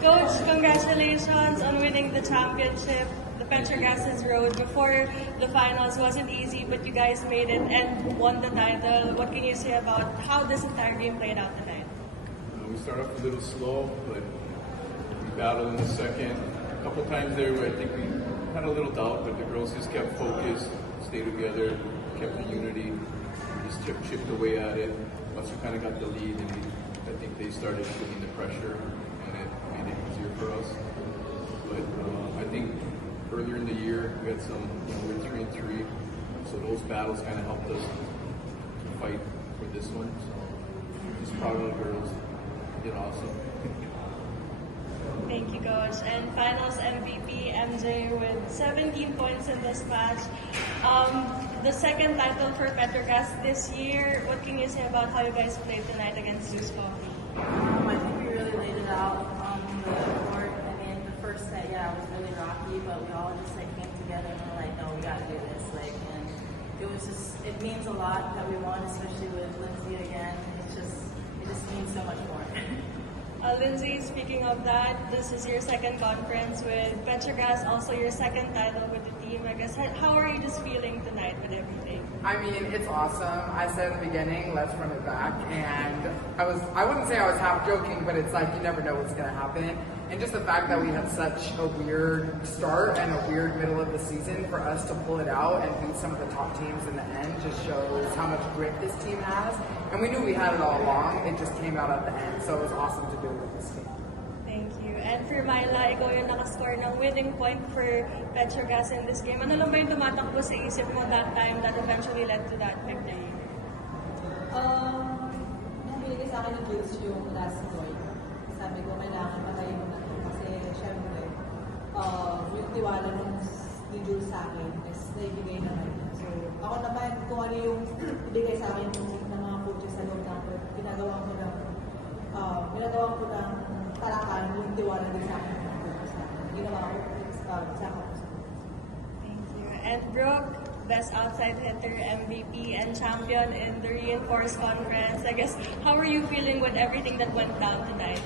Coach, congratulations on winning the championship. The Petro Gazz's road before the finals wasn't easy, but you guys made it and won the title. What can you say about how this entire game played out tonight? We started off a little slow, but we battled in the second. A couple times there where I think we had a little doubt, but the girls just kept focused, stayed together, kept the unity, just chipped away at it. Once we kind of got the lead, and I think they started putting the pressure, and it made it easier for us. But I think earlier in the year we had some, we were 3-3, so those battles kind of helped us to fight for this one. So just proud of the girls, they did awesome. Thank you, Coach. And finals MVP, MJ, with 17 points in this match. The second title for Petro Gazz this year. What can you say about how you guys played tonight against ZUS Coffee? I think we really laid it out on the court. I mean, the first set, it was really rocky, but we all just came together and were like, no, we got to do this. And it means a lot that we won, especially with Lindsay again. It just means so much more. Lindsay, speaking of that, this is your second conference with Petro Gazz, also your second title with the team. I guess, how are you just feeling tonight with everything? I mean, it's awesome. I said in the beginning, let's run it back. And I wouldn't say I was half joking, but it's like you never know what's going to happen. And just the fact that we had such a weird start and a weird middle of the season, for us to pull it out and beat some of the top teams in the end just shows how much grit this team has. And we knew we had it all along. It just came out at the end. So it was awesome to do it with this team. Thank you. And for Myla, ikaw yung nakascore ng winning point for Petro Gazz in this game. Ano lang ba yung tumatakbo sa isip mo that time that eventually led to that victory? Nabili sa akin ng Jules yung last point. Sabi ko, kailangan patayin mo na ito. Kasi, syempre, yung tiwala ni Jules sa akin is naibigay na rin. So, ako naman, kung ano yung ibigay sa akin ng mga coaches sa loob ng court, ginagawa ko ng talakan yung tiwala din sa akin. Ginawa ko sa akin. Thank you. And Brooke, Best Outside Hitter, MVP, and champion in the Reinforced Conference. I guess, how are you feeling with everything that went down tonight?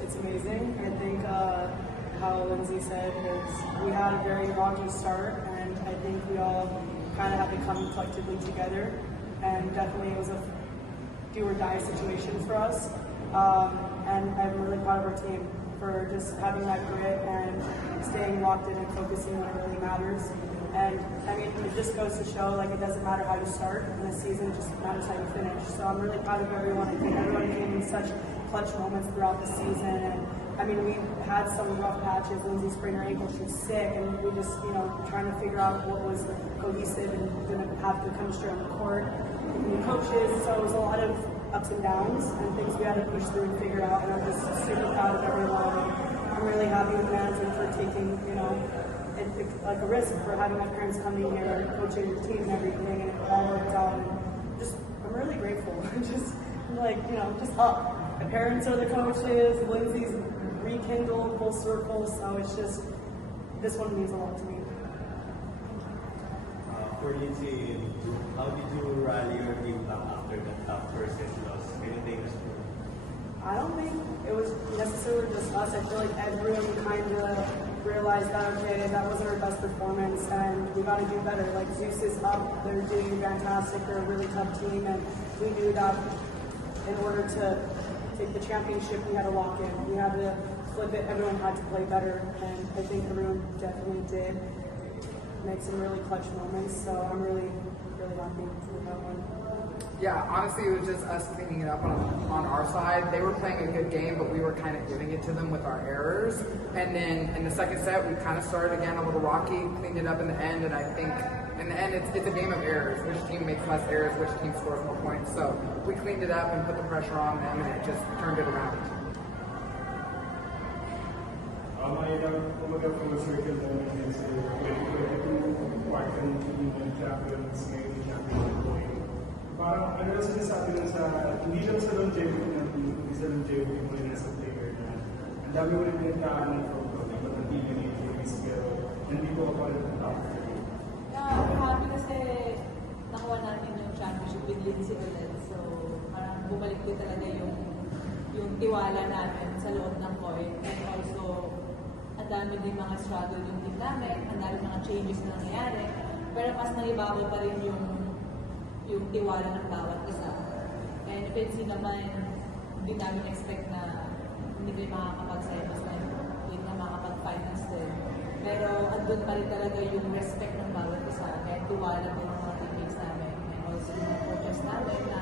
It's amazing. I think how Lindsay said is we had a very rocky start, and I think we all kind of had to come collectively together, and definitely it was a do or die situation for us. And I'm really proud of our team for just having that grit and staying locked in and focusing on what really matters. And I mean, it just goes to show, like, it doesn't matter how you start in a season, it just matters how you finish. So I'm really proud of everyone. I think everyone came in such clutch moments throughout the season. And I mean, we had some rough patches. Lindsay sprained her ankle, she was sick, and we just, trying to figure out what was cohesive and going to have the chemistry on the court. New coaches, so it was a lot of ups and downs and things we had to push through and figure out. And I'm just super proud of everyone. I'm really happy with management for taking, like a risk, for having my parents coming here, coaching the team and everything, and it all worked out. And I'm really grateful. just up. My parents are the coaches. Lindsay's rekindled full circle. So it's just, this one means a lot to me. For Lindsay, how did you rally your team back after that first set loss? Anything? I don't think it was necessarily just us. I feel like everyone kind of realized that, okay, that wasn't our best performance and we got to do better. Like, ZUS is up, they're doing fantastic, they're a really tough team, and we knew that in order to take the championship, we had to lock in. We had to flip it, everyone had to play better, and I think everyone definitely did make some really clutch moments, so I'm really, really happy with that one. Yeah, honestly, it was just us cleaning it up on our side. They were playing a good game, but we were kind of giving it to them with our errors. And then in the second set, we kind of started again a little rocky, cleaned it up in the end, and I think in the end, it's a game of errors. Which team makes less errors, which team scores more points. So we cleaned it up and put the pressure on them, and it just turned it around. Kumbaga from a circle na namin sa champions, ngayon champion point. Parang ano lang sinasabi lang hindi lang sa longevity ng team, hindi sa longevity mo rin as a player na ang dami mo rin pinagkaanan from team unity is together and people are part of the top. Yeah, we're happy kasi nakuha natin yung championship with Lindsay ulit. So, parang bumalik din talaga yung tiwala namin sa loob ng court. And also, ang dami din mga struggle yung team namin, ang dami mga changes na nangyayari. Pero mas nangibabaw pa rin yung tiwala ng bawat isa. And if it's naman, hindi namin expect na hindi kayo makakapag-semis na hindi na makakapag-finals din. Pero andun pa rin talaga yung respect ng bawat isa. Kaya tiwala din ng mga teammates namin. And also yung mga coaches namin na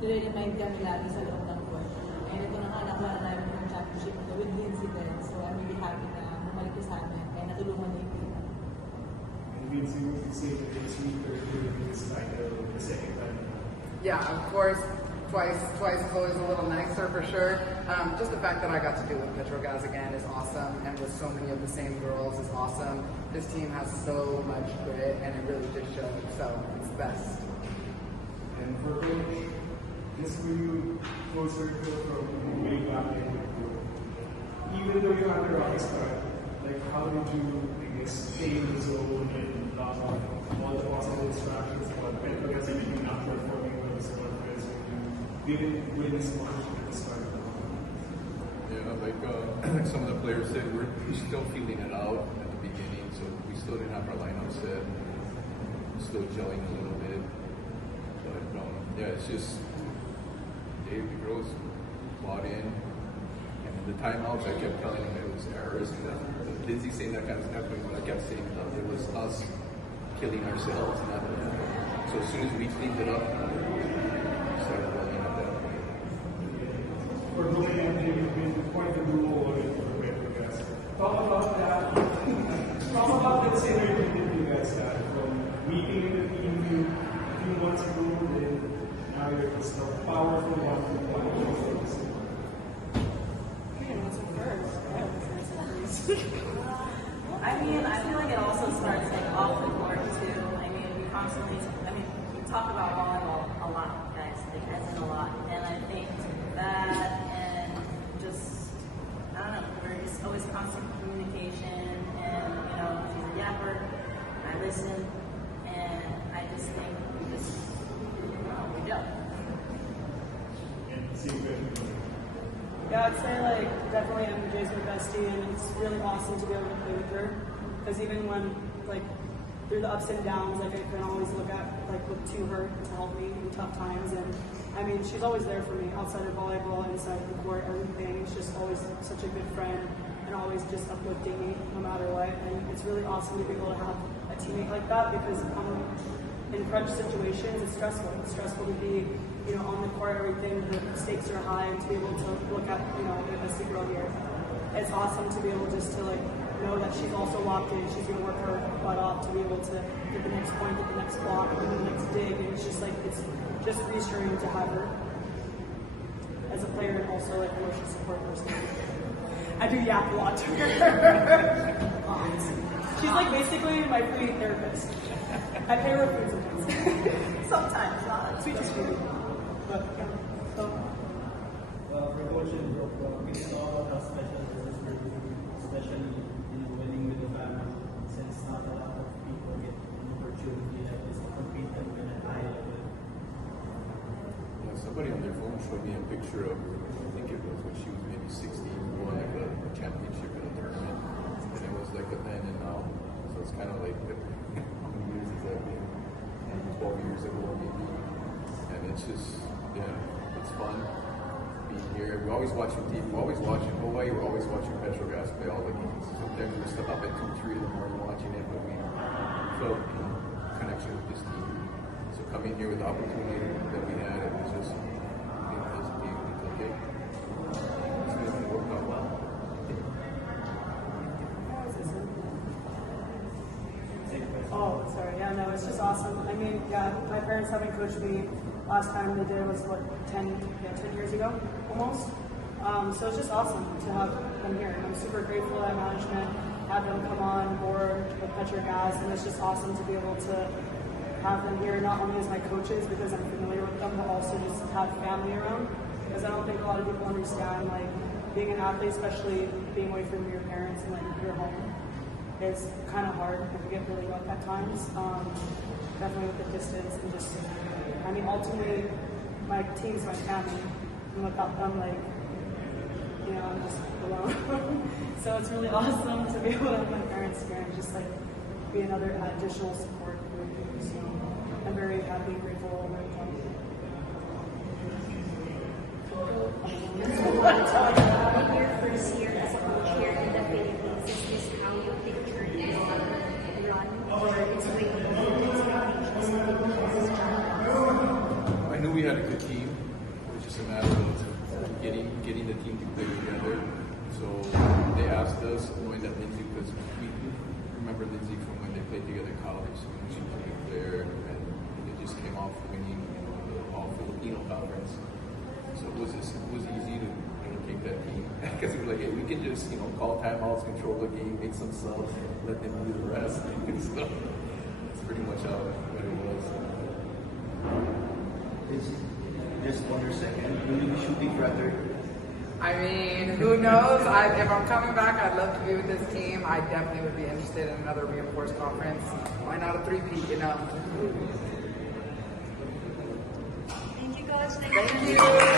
nire-remind kami lagi sa loob ng court. And ito na nga, nakuha na namin yung championship ito with Lindsay din. So I'm really happy na bumalik sa amin. Kaya natulungan na yung team. And Lindsay, would you say that it's weaker to this title the second time? Yeah, of course. Twice is always a little nicer for sure. Just the fact that I got to do with Petro Gazz again is awesome, and with so many of the same girls is awesome. This team has so much grit, and it really just shows. So it's best. And for Coach, this will full circle from way back in. Even though you had a rocky start, like how did you, I guess, stay in the zone and block off all the possible distractions? But Petro Gazz actually not performing well as conference when you didn't win as much at the start. Yeah, like some of the players said, we're still feeling it out at the beginning, so we still didn't have our lineup set. Still gelling a little bit. But yeah, it's just Dave, the girls bought in. And the timeouts, I kept telling them it was errors. Lindsay saying that kind of stuff, but I kept saying it was us killing ourselves. So as soon as we cleaned it up, we started rolling up that way. For Glenn and Dave, you've been quite the duo for Petro Gazz. Talk about that. Talk about that synergy that you guys had from meeting in the team a few months ago, and now you're just a powerful one. I mean, I feel like it also starts like off the court too. I mean, we talk about volleyball a lot, guys, like as in a lot. And I think that and just, I don't know, we're just always constant communication and, you know, she's a yapper, I listen, and I just think we don't. Yeah, I'd say like definitely MJ's my bestie, and it's really awesome to be able to play with her. Because even when like through the ups and downs, like I can always look to her to help me in tough times. And I mean, she's always there for me outside of volleyball, inside the court, everything. She's just always such a good friend and always just uplifting me no matter what. And it's really awesome to be able to have a teammate like that because in crunch situations, it's stressful. It's stressful to be, you know, on the court, everything, the stakes are high, and to be able to look at, you know, the best girl here. It's awesome to be able just to like know that she's also locked in. She's gonna work her butt off to be able to get the next point, get the next block, get the next dig, and it's just like it's just reassuring to have her as a player and also like emotional support person. I do yap a lot to her. She's like basically my free therapist. I pay her food sometimes. Sometimes, not Sweet as food. But yeah. So, For Coach and Brooke, we can talk about how special this is for you, especially winning with the family, since not a lot of people get an opportunity like this to compete and win at high level. Yeah, somebody on their phone showed me a picture of, I think it was when she was maybe 16, won like a championship in a tournament, and it was like a then and now. So it's kind of like, how many years has that been? 12 years ago maybe. And it's just, yeah, it's fun being here. We always watching TV, we're always watching Hawaii, we're always watching Petro Gazz play all the games. Sometimes we're still up at 2, 3 in the morning watching it, but we felt connection with this team. So coming here with the opportunity that we had, it was just, we didn't hesitate, we took it. It's going to work out well. oh, sorry. Yeah, no, it's just awesome. I mean, yeah, my parents having coached me last time they did was what 10 years ago, almost. So it's just awesome to have them here. I'm super grateful that management had them come on board with Petro Gazz, and it's just awesome to be able to have them here, not only as my coaches because I'm familiar with them, but also just have family around. Because I don't think a lot of people understand like being an athlete, especially being away from your parents and like your home, is kind of hard. It can get really rough at times. Definitely with the distance and just, I mean, ultimately, my team's my family, and without them, like, you know, I'm just alone. So it's really awesome to be able to have my parents here and just like be another additional support group. So I'm very happy, grateful, very proud. In your first year as a coach here in the Philippines, is this how you pictured this run, or it's way above expectations? I knew we had a good team. It was just a matter of getting the team to play together. So they asked us, knowing that Lindsay, because we remember Lindsay from when they played together in college. She was a good player, and they just came off winning the All-Filipino Conference. So it was easy to take that team because we were like, hey, we can just call timeouts, control the game, make some subs, let them do the rest. So it's pretty much how what it was. Just 1 second. Will you be shooting for a third? I mean, who knows? If I'm coming back, I'd love to be with this team. I definitely would be interested in another reinforced conference. Why not a three-peat, Thank you, Coach. Thank you.